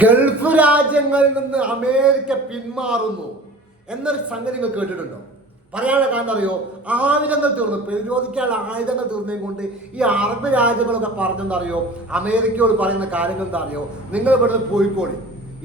Gulf രാജ്യങ്ങളിൽ നിന്ന് America പിന്മാറുന്നു എന്നൊരു സംഗതി നിങ്ങൾ കേട്ടിട്ടുണ്ടോ? പറയാനുള്ള കാരണം അറിയോ? ആയുധങ്ങൾ തീർന്നു, പ്രതിരോധിക്കാനുള്ള ആയുധങ്ങൾ തീർന്നേ കൊണ്ട് ഈ അറബ് രാജ്യങ്ങളൊക്കെ പറഞ്ഞെന്നറിയോ? അമേരിക്കയോട് പറയുന്ന കാര്യങ്ങൾ എന്താ അറിയോ? നിങ്ങൾ ഇവിടുന്ന് പോയിക്കോളി,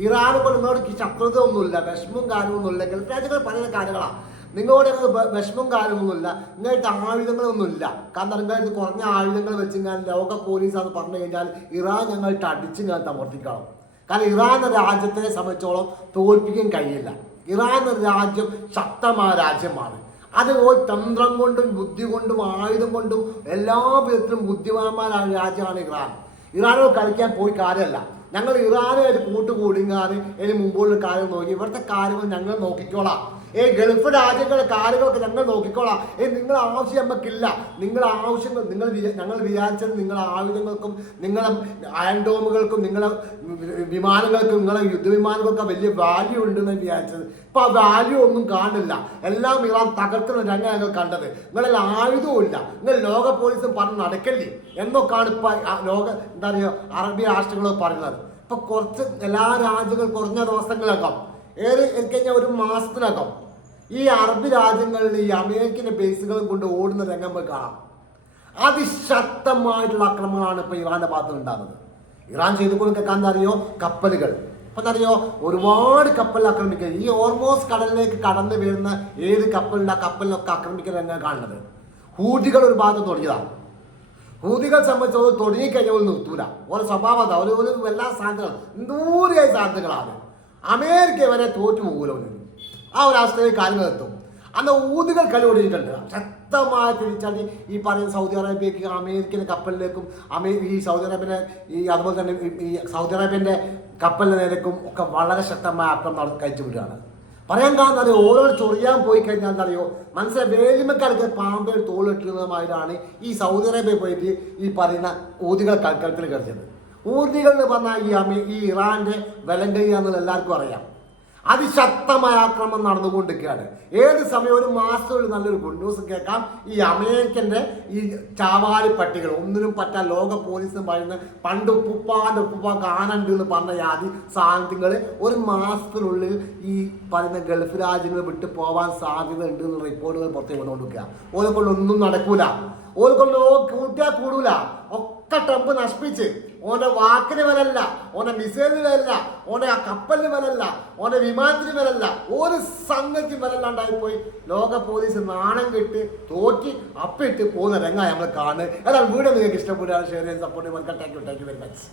ഇറാനെ കൊണ്ട് നിങ്ങളോട് ശത്രുത ഒന്നുമില്ല, വിഷമവും കാര്യമൊന്നുമില്ല. ഗൾഫ് രാജ്യങ്ങൾ പറയുന്ന കാര്യങ്ങളാണ്. നിങ്ങളോട് വിഷമവും കാര്യമൊന്നുമില്ല, നിങ്ങൾക്ക് ആയുധങ്ങളൊന്നുമില്ല. കാരണം നിങ്ങൾക്ക് കുറഞ്ഞ ആയുധങ്ങൾ വെച്ച് ഞാൻ ലോക പോലീസാന്ന് പറഞ്ഞു കഴിഞ്ഞാൽ ഇറാൻ ഞങ്ങൾക്ക് അടിച്ച് ഞാൻ തമർത്തിക്കണം. കാരണം ഇറാൻ എന്ന രാജ്യത്തെ സംബന്ധിച്ചോളം തോൽപ്പിക്കാൻ കഴിയില്ല. ഇറാൻ എന്ന രാജ്യം ശക്തമായ രാജ്യമാണ്. അത് തന്ത്രം കൊണ്ടും ബുദ്ധി കൊണ്ടും ആയുധം കൊണ്ടും എല്ലാ വിധത്തിലും ബുദ്ധിമാന്മാരായ രാജ്യമാണ് ഇറാൻ. ഇറാനോട് കളിക്കാൻ പോയി കാര്യമല്ല. ഞങ്ങൾ ഇറാനായിട്ട് കൂട്ടുകൂടിങ്ങാൻ ഇനി മുമ്പോട്ടുള്ള കാര്യം നോക്കി ഇവിടുത്തെ കാര്യങ്ങൾ ഞങ്ങൾ നോക്കിക്കോളാം. ഗൾഫ് രാജ്യങ്ങളുടെ കാര്യങ്ങളൊക്കെ ഞങ്ങൾ നോക്കിക്കോളാം. നിങ്ങളുടെ ആവശ്യം നമുക്കില്ല. നിങ്ങളുടെ ആവശ്യങ്ങൾ ഞങ്ങൾ വിചാരിച്ചത് നിങ്ങളുടെ ആയുധങ്ങൾക്കും നിങ്ങളുടെ അയൺഡോമുകൾക്കും നിങ്ങളുടെ വിമാനങ്ങൾക്കും നിങ്ങളുടെ യുദ്ധവിമാനങ്ങൾക്കൊക്കെ വലിയ വാല്യൂ ഉണ്ടെന്ന് വിചാരിച്ചത്. ഇപ്പൊ ആ വാല്യൂ ഒന്നും കാണില്ല. എല്ലാം ഇറാൻ തകർക്കുന്ന രംഗം ഞങ്ങൾ കണ്ടത്. നിങ്ങളിൽ ആയുധവും ഇല്ല. നിങ്ങൾ ലോക പോലീസും പറഞ്ഞ് നടക്കല്ലേ എന്നൊക്കെയാണ് ഇപ്പൊ ലോക എന്താ പറയുക അറബി രാഷ്ട്രങ്ങളൊക്കെ പറയുന്നത്. ഇപ്പൊ കുറച്ച് എല്ലാ രാജ്യങ്ങളും കുറഞ്ഞ ദിവസങ്ങളകം കഴിഞ്ഞ ഒരു മാസത്തിനകം ഈ അറബ് രാജ്യങ്ങളിൽ ഈ അമേരിക്കൻ ബേസുകളും കൊണ്ട് ഓടുന്ന രംഗം കാണാം. അതിശക്തമായിട്ടുള്ള ആക്രമണങ്ങളാണ് ഇപ്പൊ ഇറാന്റെ ഭാഗത്ത് ഉണ്ടാകുന്നത്. ഇറാൻ ചെയ്തുകൊണ്ടൊക്കെ എന്താ അറിയോ? കപ്പലുകൾ ഇപ്പൊ എന്താ അറിയോ? ഒരുപാട് കപ്പൽ ആക്രമിക്കുക. ഈ ഓർമോസ് കടലിലേക്ക് കടന്നു വീഴുന്ന ഏത് കപ്പലുണ്ട് ആ കപ്പലിനൊക്കെ ആക്രമിക്കുന്ന രംഗം കാണുന്നത്. ഹൂതികൾ ഒരു ഭാഗത്ത് തുടങ്ങിയതാണ്. ഹൂതികൾ സംബന്ധിച്ച് തുടങ്ങിക്കഴിഞ്ഞാൽ ഒരു നിർത്തൂല. ഓരോ സ്വഭാവത ഒരു എല്ലാ സാധ്യതകൾ എന്തോരായ സാധ്യതകളാണ്. അമേരിക്ക വരെ തോറ്റു പോകൂല. ആ ഒരു അവസ്ഥയിൽ കാര്യങ്ങൾ എത്തും. അന്ന് ഊതുകൾ കളി ഓടിയിട്ടുണ്ട്. ശക്തമായ തിരിച്ചടി ഈ പറയുന്ന സൗദി അറേബ്യക്ക് അമേരിക്കൻ കപ്പലിലേക്കും ഈ സൗദി അറേബ്യനെ അതുപോലെ തന്നെ ഈ സൗദി അറേബ്യൻ്റെ കപ്പലിന് നേരേക്കും ഒക്കെ വളരെ ശക്തമായ ആക്രമണം കഴിച്ചു വിടുകയാണ്. പറയാൻ കാരണം അറിയോ? ഓരോ ചൊറിയാൻ പോയി കഴിഞ്ഞാൽ എന്താ അറിയോ? മനസ്സിലെ വേലിമക്കാർക്ക് പാമ്പേൽ തോളിട്ടുന്നതുമായിട്ടാണ് ഈ സൗദി അറേബ്യ പോയിട്ട് ഈ പറയുന്ന ഊതികൾ കളിക്കൽ കളിച്ചത്. ഊതികൾ എന്ന് പറഞ്ഞാൽ ഈ ഇറാന്റെ വലങ്കൈ എന്നുള്ളത് എല്ലാവർക്കും അറിയാം. അതിശക്തമായ ആക്രമണം നടന്നുകൊണ്ടിരിക്കുകയാണ്. ഏത് സമയം ഒരു മാസത്തിനുള്ളിൽ നല്ലൊരു ഗുഡ് ന്യൂസ് കേൾക്കാം. ഈ അമേരിക്കൻ്റെ ഈ ചാവാലി പട്ടികൾ ഒന്നിനും പറ്റാൻ ലോക പോലീസിന് പറയുന്ന പണ്ട് ഉപ്പുപ്പ കാണണ്ട് എന്ന് പറഞ്ഞ യാതി സാധനങ്ങൾ ഒരു മാസത്തിനുള്ളിൽ ഈ പറയുന്ന ഗൾഫ് രാജ്യങ്ങൾ വിട്ട് പോകാൻ സാധ്യത ഉണ്ട് എന്ന് റിപ്പോർട്ടുകൾ പുറത്തേക്ക് കൊണ്ടുകൊണ്ടിരിക്കുക. ഓനെ കൊണ്ട് ഒന്നും നടക്കൂല. ഓനെ കൊണ്ട് കൂട്ടിയാൽ കൂടൂല. ഒക്കെ ട്രംപ് നശിപ്പിച്ച് ഓന്റെ വാക്കിന് വിലല്ല, ഓന്റെ മിസൈലിന് വിലല്ല, ഓന്റെ ആ കപ്പലിന് വിലല്ല, ഓന്റെ വിമാനത്തിന് വിലല്ല, ഒരു സംഗതിക്ക് വിലല്ലാണ്ടായിപ്പോയി. ലോക പോലീസ് നാണം കെട്ട് തോറ്റി അപ്പിട്ട് പോകുന്ന രംഗമായി നമ്മൾ കാണുന്നത്. അതാണ് വീഡിയോ നിങ്ങൾക്ക് ഇഷ്ടപ്പെടുകയാണ്. ഷെയർ ചെയ്യാൻ സപ്പോർട്ട് ചെയ്യാൻ. Thank you very much.